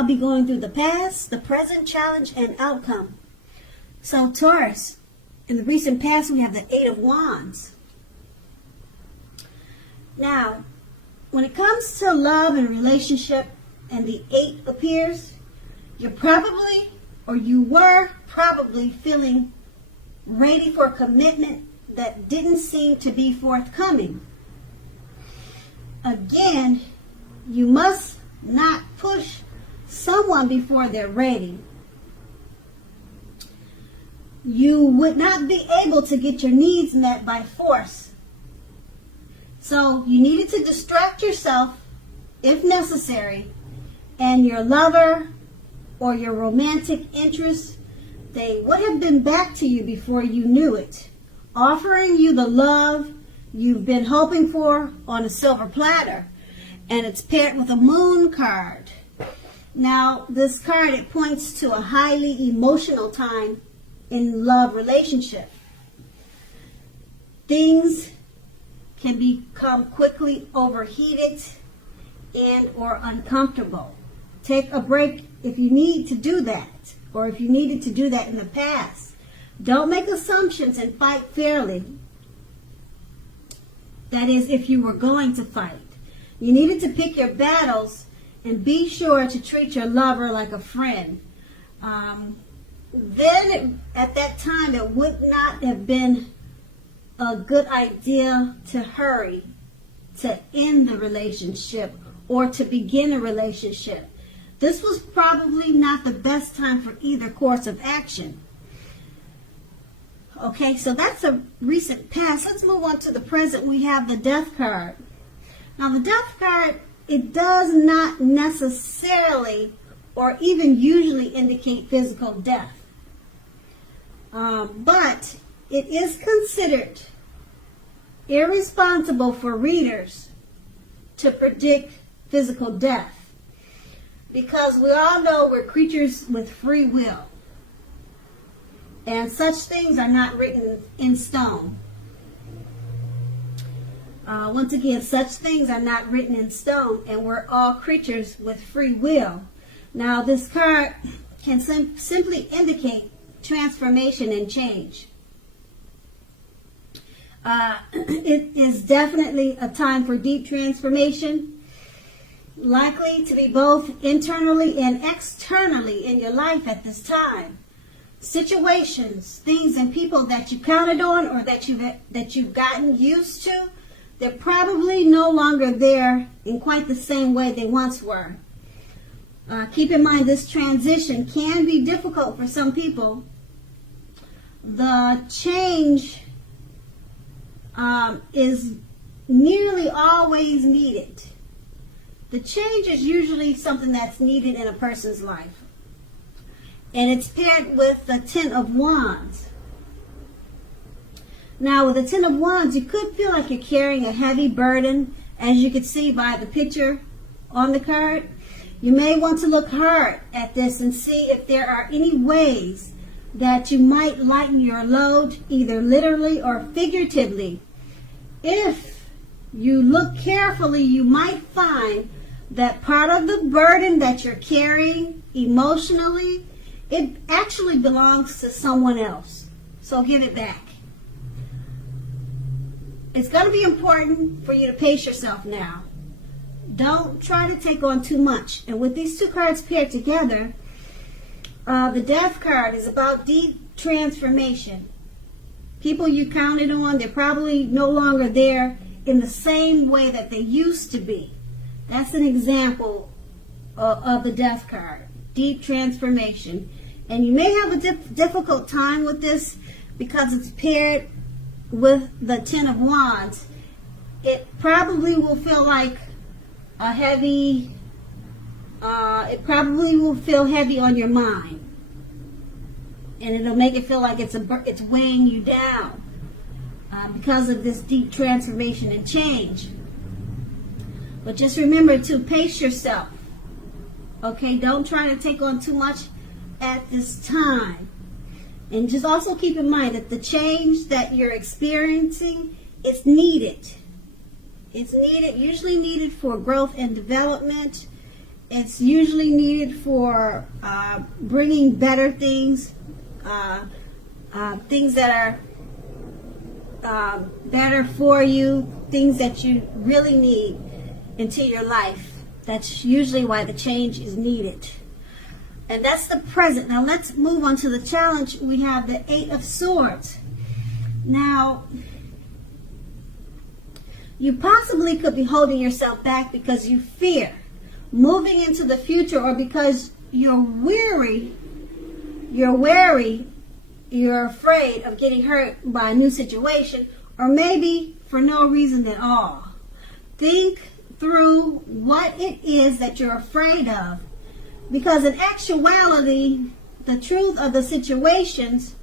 now be going through the past, the present, challenge, and outcome. So Taurus, in the recent past, we have the Eight of Wands. Now, when it comes to love and relationship and the 8 appears, you're probably, or you were probably feeling ready for a commitment that didn't seem to be forthcoming. Again, you must not push someone before they're ready. You would not be able to get your needs met by force. So you needed to distract yourself if necessary, and your lover or your romantic interest, they would have been back to you before you knew it, offering you the love you've been hoping for on a silver platter. And it's paired with a moon card. Now, this card, it points to a highly emotional time in love relationship. Things can become quickly overheated and or uncomfortable. Take a break if you need to do that, or if you needed to do that in the past. Don't make assumptions and fight fairly. That is, if you were going to fight. You needed to pick your battles and be sure to treat your lover like a friend. At that time, it would not have been a good idea to hurry to end the relationship or to begin a relationship. This was probably not the best time for either course of action. Okay, so that's a recent past. Let's move on to the present. We have the Death card. Now, the Death card, it does not necessarily or even usually indicate physical death. But it is considered irresponsible for readers to predict physical death, because we all know we're creatures with free will, and such things are not written in stone. Once again, such things are not written in stone, and we're all creatures with free will. Now, this card can simply indicate transformation and change. It is definitely a time for deep transformation, likely to be both internally and externally in your life at this time. Situations, things, and people that you counted on or that you've gotten used to, they're probably no longer there in quite the same way they once were. Keep in mind, this transition can be difficult for some people. The change is nearly always needed. The change is usually something that's needed in a person's life. And it's paired with the Ten of Wands. Now, with the Ten of Wands, you could feel like you're carrying a heavy burden, as you can see by the picture on the card. You may want to look hard at this and see if there are any ways that you might lighten your load, either literally or figuratively. If you look carefully, you might find that part of the burden that you're carrying emotionally, it actually belongs to someone else. So give it back. It's going to be important for you to pace yourself now. Don't try to take on too much. And with these two cards paired together, the Death card is about deep transformation. People you counted on, they're probably no longer there in the same way that they used to be. That's an example of the Death card. Deep transformation. And you may have a difficult time with this because it's paired with the Ten of Wands. It probably will feel like a heavy, it probably will feel heavy on your mind. And it'll make it feel like it's weighing you down because of this deep transformation and change. But just remember to pace yourself. Okay, don't try to take on too much at this time. And just also keep in mind that the change that you're experiencing is needed. It's needed, usually needed for growth and development. It's usually needed for bringing better things, things that are better for you, things that you really need into your life. That's usually why the change is needed. And that's the present. Now let's move on to the challenge. We have the 8 of Swords. Now, you possibly could be holding yourself back because you fear moving into the future, or because you're wary, you're afraid of getting hurt by a new situation, or maybe for no reason at all. Think through what it is that you're afraid of, because in actuality, the truth of the situations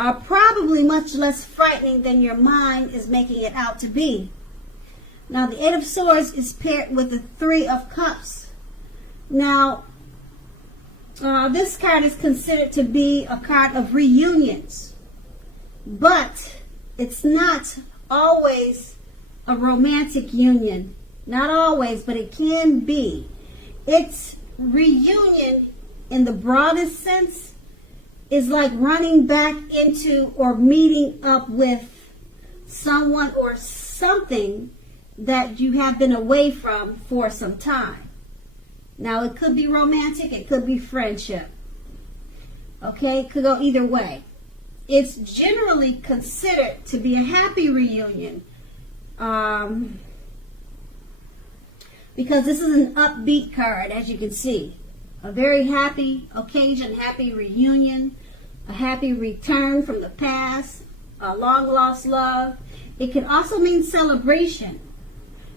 are probably much less frightening than your mind is making it out to be. Now, the 8 of Swords is paired with the 3 of Cups. Now, this card is considered to be a card of reunions, but it's not always a romantic union. Not always, but it can be. It's reunion in the broadest sense is like running back into or meeting up with someone or something that you have been away from for some time. Now, it could be romantic, it could be friendship. Okay, it could go either way. It's generally considered to be a happy reunion because this is an upbeat card, as you can see. A very happy occasion, happy reunion, a happy return from the past, a long-lost love. It can also mean celebration.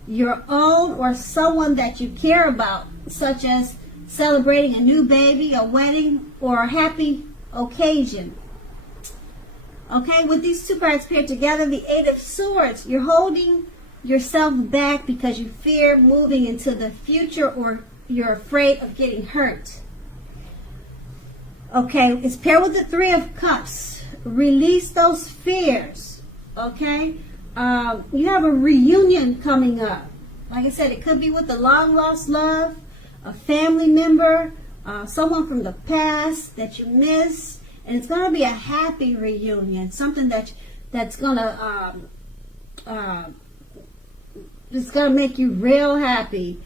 Your own or someone that you care about, such as celebrating a new baby, a wedding, or a happy occasion. Okay, with these two cards paired together, the 8 of Swords, you're holding yourself back because you fear moving into the future, or you're afraid of getting hurt. Okay, it's paired with the 3 of Cups. Release those fears. Okay, you have a reunion coming up. Like I said, it could be with a long lost love, a family member, someone from the past that you miss, and it's going to be a happy reunion, something that's going to it's going to make you real happy.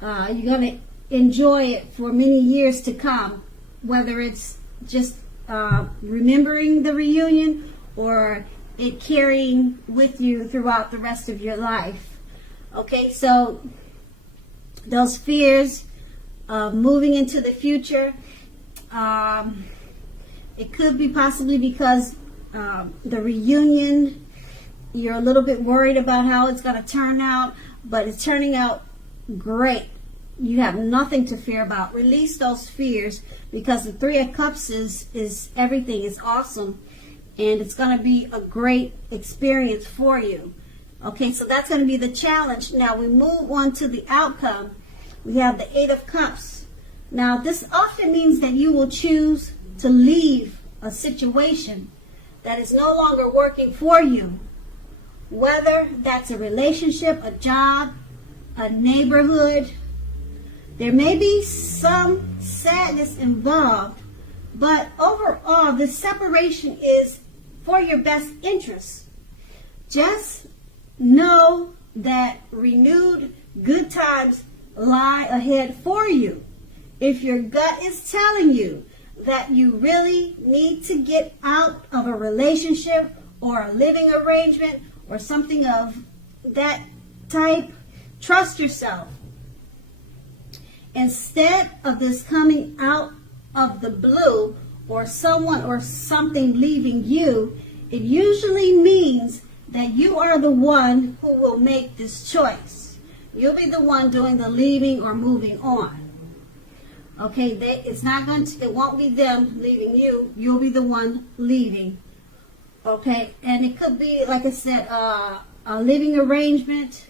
You're going to enjoy it for many years to come, whether it's just remembering the reunion or it carrying with you throughout the rest of your life. Okay, so those fears of moving into the future, it could be possibly because the reunion, you're a little bit worried about how it's going to turn out, but it's turning out great. You have nothing to fear about. Release those fears, because the 3 of Cups is everything is awesome, and it's going to be a great experience for you. Okay, so that's going to be the challenge. Now we move on to the outcome. We have the 8 of Cups. Now this often means that you will choose to leave a situation that is no longer working for you. Whether that's a relationship, a job, a neighborhood. There may be some sadness involved, but overall, this separation is for your best interest. Just know that renewed good times lie ahead for you. If your gut is telling you that you really need to get out of a relationship or a living arrangement or something of that type, trust yourself. Instead of this coming out of the blue or someone or something leaving you, it usually means that you are the one who will make this choice. You'll be the one doing the leaving or moving on. Okay, it won't be them leaving you. You'll be the one leaving. Okay, and it could be, like I said, a living arrangement.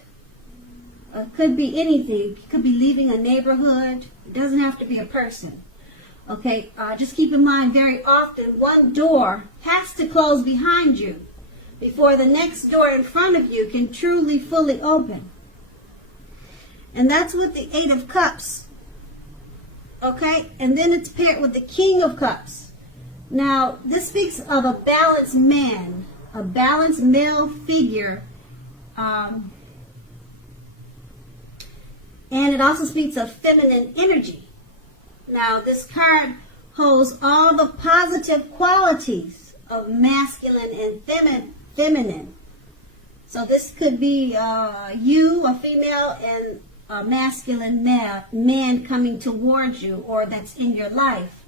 It could be anything. It could be leaving a neighborhood. It doesn't have to be a person. Okay, just keep in mind, very often one door has to close behind you before the next door in front of you can truly, fully open. And that's with the 8 of Cups. Okay, and then it's paired with the King of Cups. Now, this speaks of a balanced man, a balanced male figure. And it also speaks of feminine energy. Now, this card holds all the positive qualities of masculine and feminine. So this could be you, a female, and a masculine man coming towards you, or that's in your life.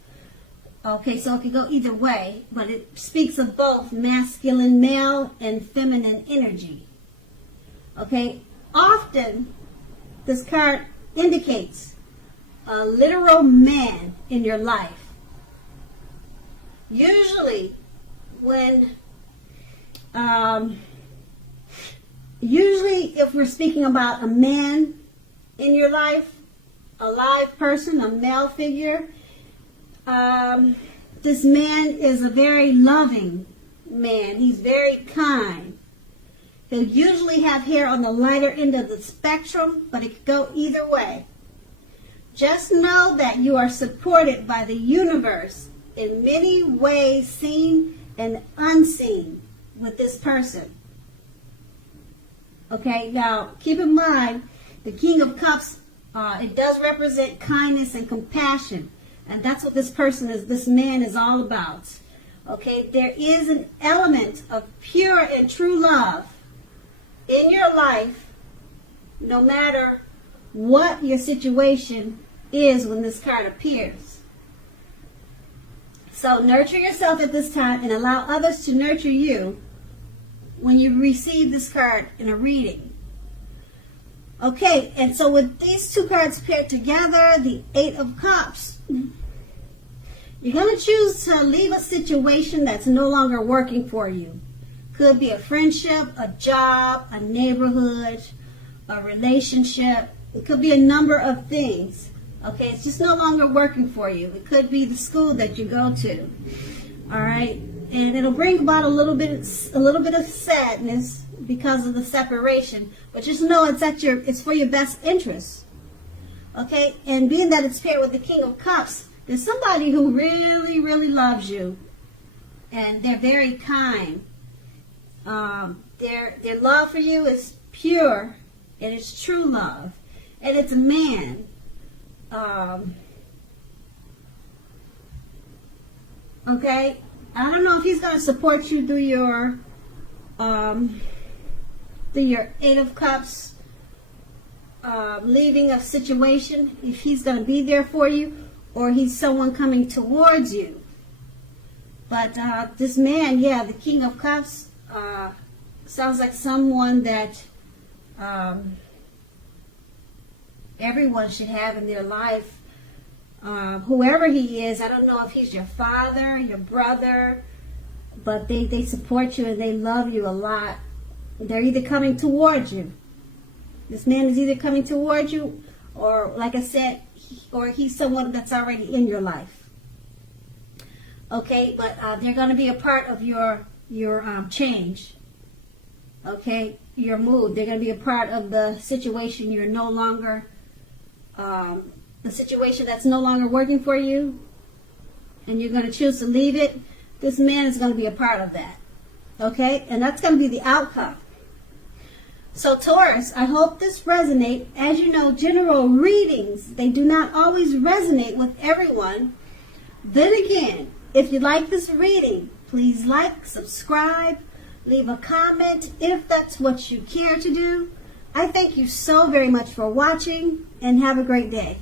Okay, so it could go either way, but it speaks of both masculine male and feminine energy. Okay, often this card indicates a literal man in your life. Usually if we're speaking about a man in your life, a live person, a male figure, this man is a very loving man. He's very kind. He'll usually have hair on the lighter end of the spectrum, but it could go either way. Just know that you are supported by the universe in many ways, seen and unseen, with this person. Okay, now keep in mind, the King of Cups, it does represent kindness and compassion. And that's what this man is all about. Okay, there is an element of pure and true love in your life, no matter what your situation is when this card appears. So nurture yourself at this time and allow others to nurture you when you receive this card in a reading. Okay, and so with these two cards paired together, the Eight of Cups, you're going to choose to leave a situation that's no longer working for you. Could be a friendship, a job, a neighborhood, a relationship. It could be a number of things. Okay, it's just no longer working for you. It could be the school that you go to. All right, and it'll bring about a little bit of sadness because of the separation. But just know it's for your best interest. Okay, and being that it's paired with the King of Cups, there's somebody who really, really loves you, and they're very kind. Their love for you is pure, and it's true love, and it's a man. Okay, I don't know if he's going to support you through your Eight of Cups, leaving a situation. If he's going to be there for you, or he's someone coming towards you. But this man, the King of Cups, sounds like someone that everyone should have in their life. Whoever he is, I don't know if he's your father, your brother, but they support you and they love you a lot. They're either coming towards you. This man is either coming towards you, or like I said, or he's someone that's already in your life. Okay, but they're going to be a part of your change. Okay, your mood. They're going to be a part of the situation you're no longer, the situation that's no longer working for you, and you're going to choose to leave it. This man is going to be a part of that. Okay, and that's going to be the outcome. So Taurus, I hope this resonates. As you know, general readings, they do not always resonate with everyone. Then again, if you like this reading, please like, subscribe, leave a comment if that's what you care to do. I thank you so very much for watching, and have a great day.